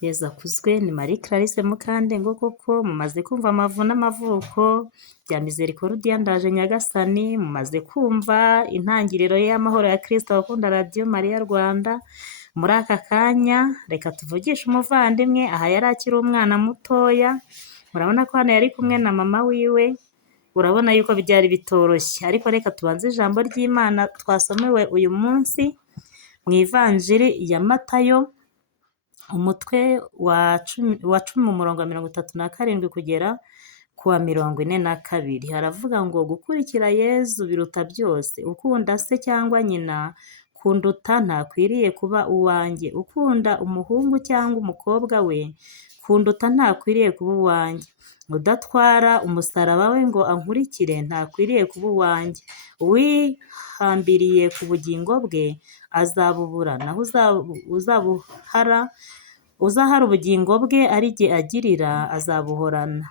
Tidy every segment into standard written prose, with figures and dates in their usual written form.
Yezu akuzwe, ni Marie Clarisse Mukandengo koko mumaze kumva amavu n'amavuko bya Misericordia Ndaje Nyagasani, mumaze kumva intangiriro y'amahoro ya Kristo abakunda Radio Maria Rwanda. Muri aka kanya reka tuvugishe umuvandimwe, aha yari akiri umwana mutoya, murabona ko hano yari kumwe na mama wiwe, urabona yuko byari bitoroshye, ariko reka tubanze ijambo ry'Imana twasomewe uyu munsi mu ivanjiri ya Matayo, umutwe wa 10 umurongo wa 37 kugera ku wa 42. Haravuga ngo gukurikira Yezu biruta byose, ukunda se cyangwa nyina kunduta ntakwiriye kuba uwanjye, ukunda umuhungu cyangwa umukobwa we kunduta ntakwiriye kuba uwanjye, udatwara umusaraba we ngo ankurikire ntakwiriye kuba uwanjye. Uwihambiriye ku bugingo bwe azabubura, naho uzahara ubugingo bwe ari jye agirira azabuhorana.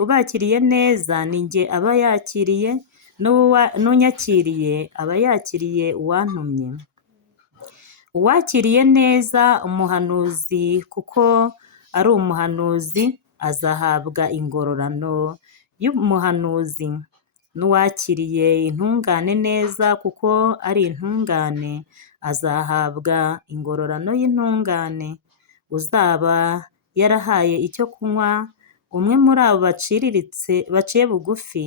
Ubakiriye neza ni jye aba yakiriye, n'unyakiriye aba yakiriye uwantumye. Uwakiriye neza umuhanuzi kuko ari umuhanuzi azahabwa ingororano y'umuhanuzi, n'uwakiriye intungane neza kuko ari intungane azahabwa ingororano y'intungane. Uzaba yarahaye icyo kunywa umwe muri abo baciye bugufi,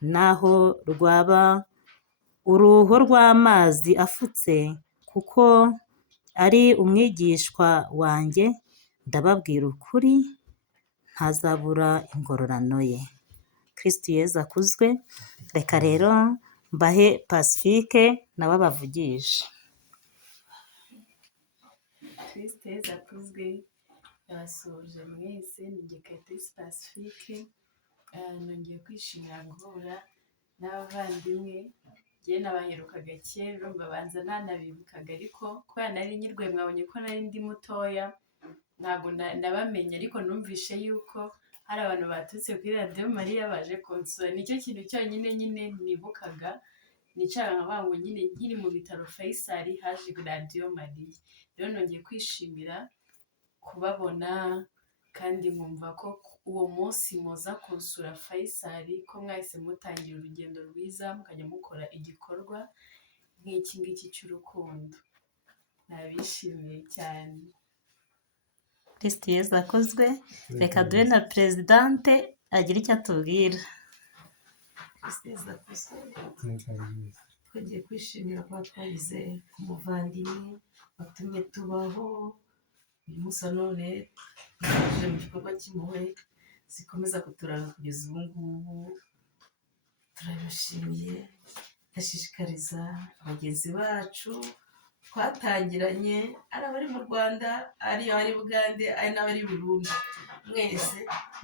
naho rwaba uruho rw'amazi afutse, kuko ari umwigishwa wanjye, ndababwira ukuri ntazabura ingororano ye. Kristo Yezu akuzwe. Reka rero mbahe Pacifique nawe abavugishe. Kristo Yezu akuzwe. Yabasuhuje mwese, ni Gikatrice Pacifique. Nongeye kwishimira guhura n'abavandimwe njye nabaherukaga kera, babanza ntanabibukaga, ariko kubera nari nyirwaye mwabonye ko nari ndi mutoya ntabwo nabamenye, ariko numvishe yuko hari abantu baturutse kuri Radio Maria baje kunsura. Nicyo kintu cyonyine nyine nibukaga, nicara nkavuga ngo nyine nkiri mu bitaro Faisal haje Radio Maria. Rero nongeye kwishimira kubabona, kandi nkumva ko uwo munsi muza kunsura Faisal ko mwahise mutangira urugendo rwiza mukajya mukora igikorwa nk'iki ngiki cy'urukundo. Nabishimiye cyane. Kristo Yezu akozwe. Reka duhe na Presidente agira icyo atubwira. Kristo Yezu akozwe. Twagiye kwishimira kuba twagize umuvandimwe watumye tubaho uyu munsi wa none, twaje mu gikorwa cy'impuhwe zikomeza kuturanga kugeza ubu ngubu. Turabishimiye, ndashishikariza bagenzi bacu twatangiranye, ari abari mu Rwanda, ari abari Bugande, ari n'abari Burundi, mwese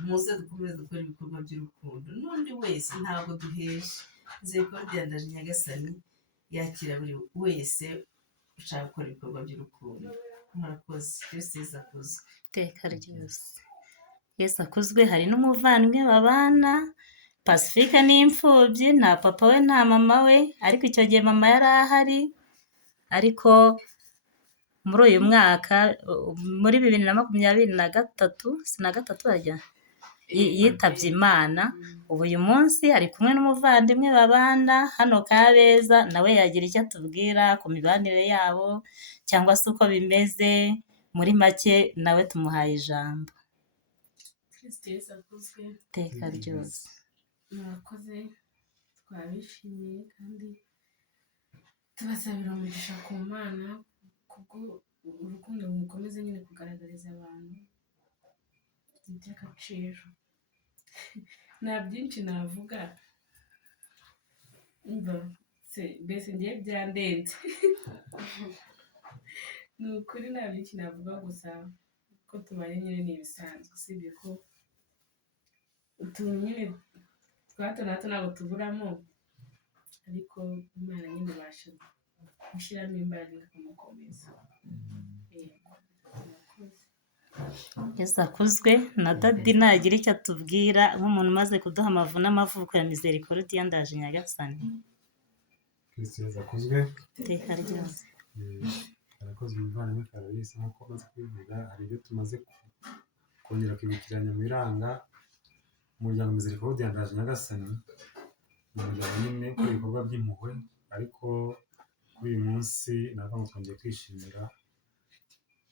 muze dukomeze dukora ibikorwa by'urukundo. N'undi wese ntabwo duheje. Misericordia Ndaje Nyagasani yakira buri wese ushaka gukora ibikorwa by'urukundo. Murakoze. Kristo Yezu akuzwe. Iteka ryose. Yezu akuzwe. Hari n'umuvandimwe babana, Pacifique ni imfubyi, nta papa we nta mama we, ariko icyo gihe mama yari ahari, ariko muri uyu mwaka muri 2023 bajya yitabye Imana. Ubu uyu munsi ari kumwe n'umuvandimwe babana hano Kabeza, nawe yagira icyo atubwira ku mibanire yabo cyangwa se uko bimeze. Muri make nawe tumuhaye ijambo. Kristo Yezu akuzwe. Iteka ryose. Murakoze, twabishimiye kandi tubasabira umugisha ku Mana kubwo urukundo mukomeze nyine kugaragariza abantu iby'agaciro. Nta byinshi navuga, mbese ngiye byandenze. Ni ukuri nta byinshi navuga, gusa ko tubanye nyine ni ibisanzwe, usibye ko utuntu nyine twa hato na hato ntabwo tuburamo, ariko Imana nyine ibasha gushyiramo imbaraga ikamukomeza. Yezu akuzwe. Na Dadi nagira icyo atubwira nk'umuntu umaze kuduha amavu n'amavuko ya Misericordia Ndaje Nyagasani. Kristo Yezu akuzwe. Iteka ryose. Yakoze umuvandimwe Clarisse nk'uko amaze kubivuga, hari ibyo tumaze kongera kwibukiranya mu biranga umuryango Misericordia Ndaje Nyagasani. Ni umuryango nyine ukora ibikorwa by'impuhwe, ariko kuri uyu munsi navuga ngo twongeye kwishimira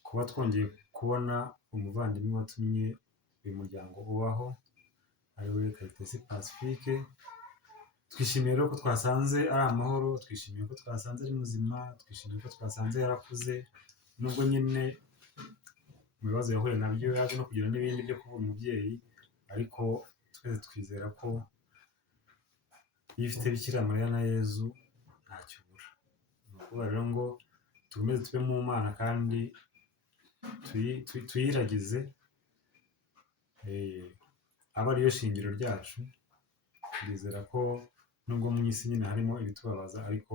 kuba twongeye kubona umuvandimwe watumye uyu muryango ubaho, ari we Kayitesi Pacifique. Twishimiye rero ko twasanze ari amahoro, twishimiye ko twasanze ari muzima, twishimiye ko twasanze yarakuze, nubwo nyine mu bibazo yahuye nabyo yaje no kugira n'ibindi byo kuba umubyeyi, ariko twese twizera ko iyo ufite Bikira Mariya na Yezu ntacyo ubura. Ni ukuvuga rero ngo dukomeze tube mu Mana kandi tuyiragize, aba ariyo shingiro ryacu. Twizera ko nubwo mu isi nyine harimo ibitubabaza, ariko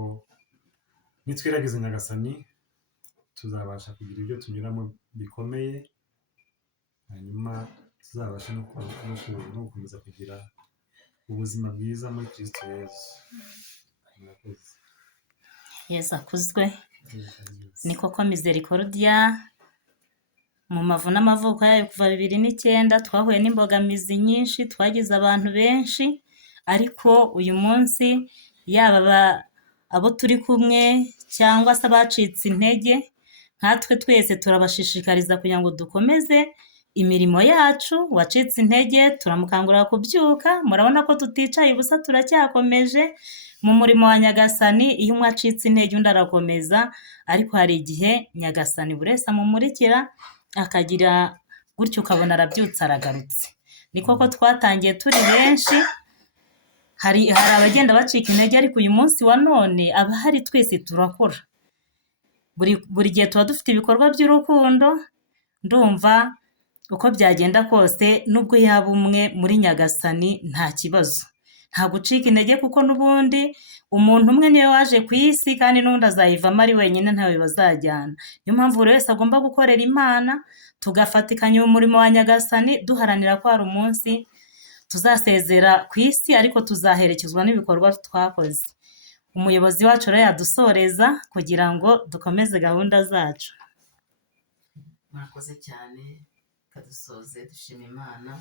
nitwiragize Nyagasani tuzabasha kugira ibyo tunyuramo bikomeye, hanyuma tuzabashe no gukomeza kugira ubuzima bwiza muri Kristo Yezu. Murakoze. Yesu akuzwe. Ni koko Misericordia mu mavu n'amavuko yayo kuva 2009 twahuye n'imbogamizi nyinshi, twagize abantu benshi, ariko uyu munsi yaba abo turi kumwe cyangwa se abacitse intege, nkatwe twese turabashishikariza kugira ngo dukomeze imirimo yacu. Wacitse intege turamukangurira kubyuka, murabona ko tuticaye ubusa, turacyakomeje mu murimo wa Nyagasani. Iyo umwe acitse intege undi arakomeza, ariko hari igihe Nyagasani buri wese amumurikira akagira gutyo ukabona arabyutse aragarutse. Ni koko twatangiye turi benshi, hari abagenda bacika intege, ariko uyu munsi wa none abahari twese turakora. Buri gihe tuba dufite ibikorwa by'urukundo. Ndumva uko byagenda kose, nubwo yaba umwe muri Nyagasani nta kibazo, nta gucika intege, kuko n'ubundi umuntu umwe niwe waje ku isi, kandi n'undi azayivamo ari wenyine, ntawe bazajyana. Niyo mpamvu buri wese agomba gukorera Imana, tugafatikanya umurimo wa Nyagasani, duharanira ko hari umunsi tuzasezera ku isi, ariko tuzaherekezwa n'ibikorwa twakoze. Umuyobozi wacu rero yadusoreza kugira ngo dukomeze gahunda zacu. Murakoze cyane, kadusoze dushima Imana.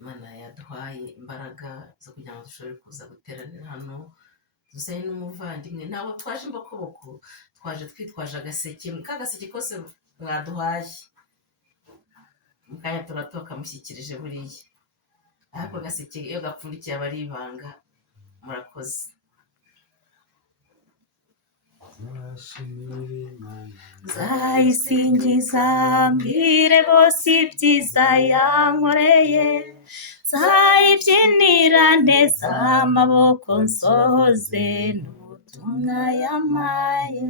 Imana yaduhaye imbaraga zo kugira ngo dushobore kuza guteranira hano, dusaye n'umuvandimwe. Ntabwo twaje imbokoboko, twaje twitwaje agaseke. Kagaseke kose mwaduhaye mu kanya turatoka mushyikirije buriya, ariko agaseke iyo gapfundikiye aba ari ibanga. Murakoze. Nzayisingiza mbwire bose ibyiza yankoreye, nzayibyinira nteze amaboko nsohoze n'ubutumwa yampaye.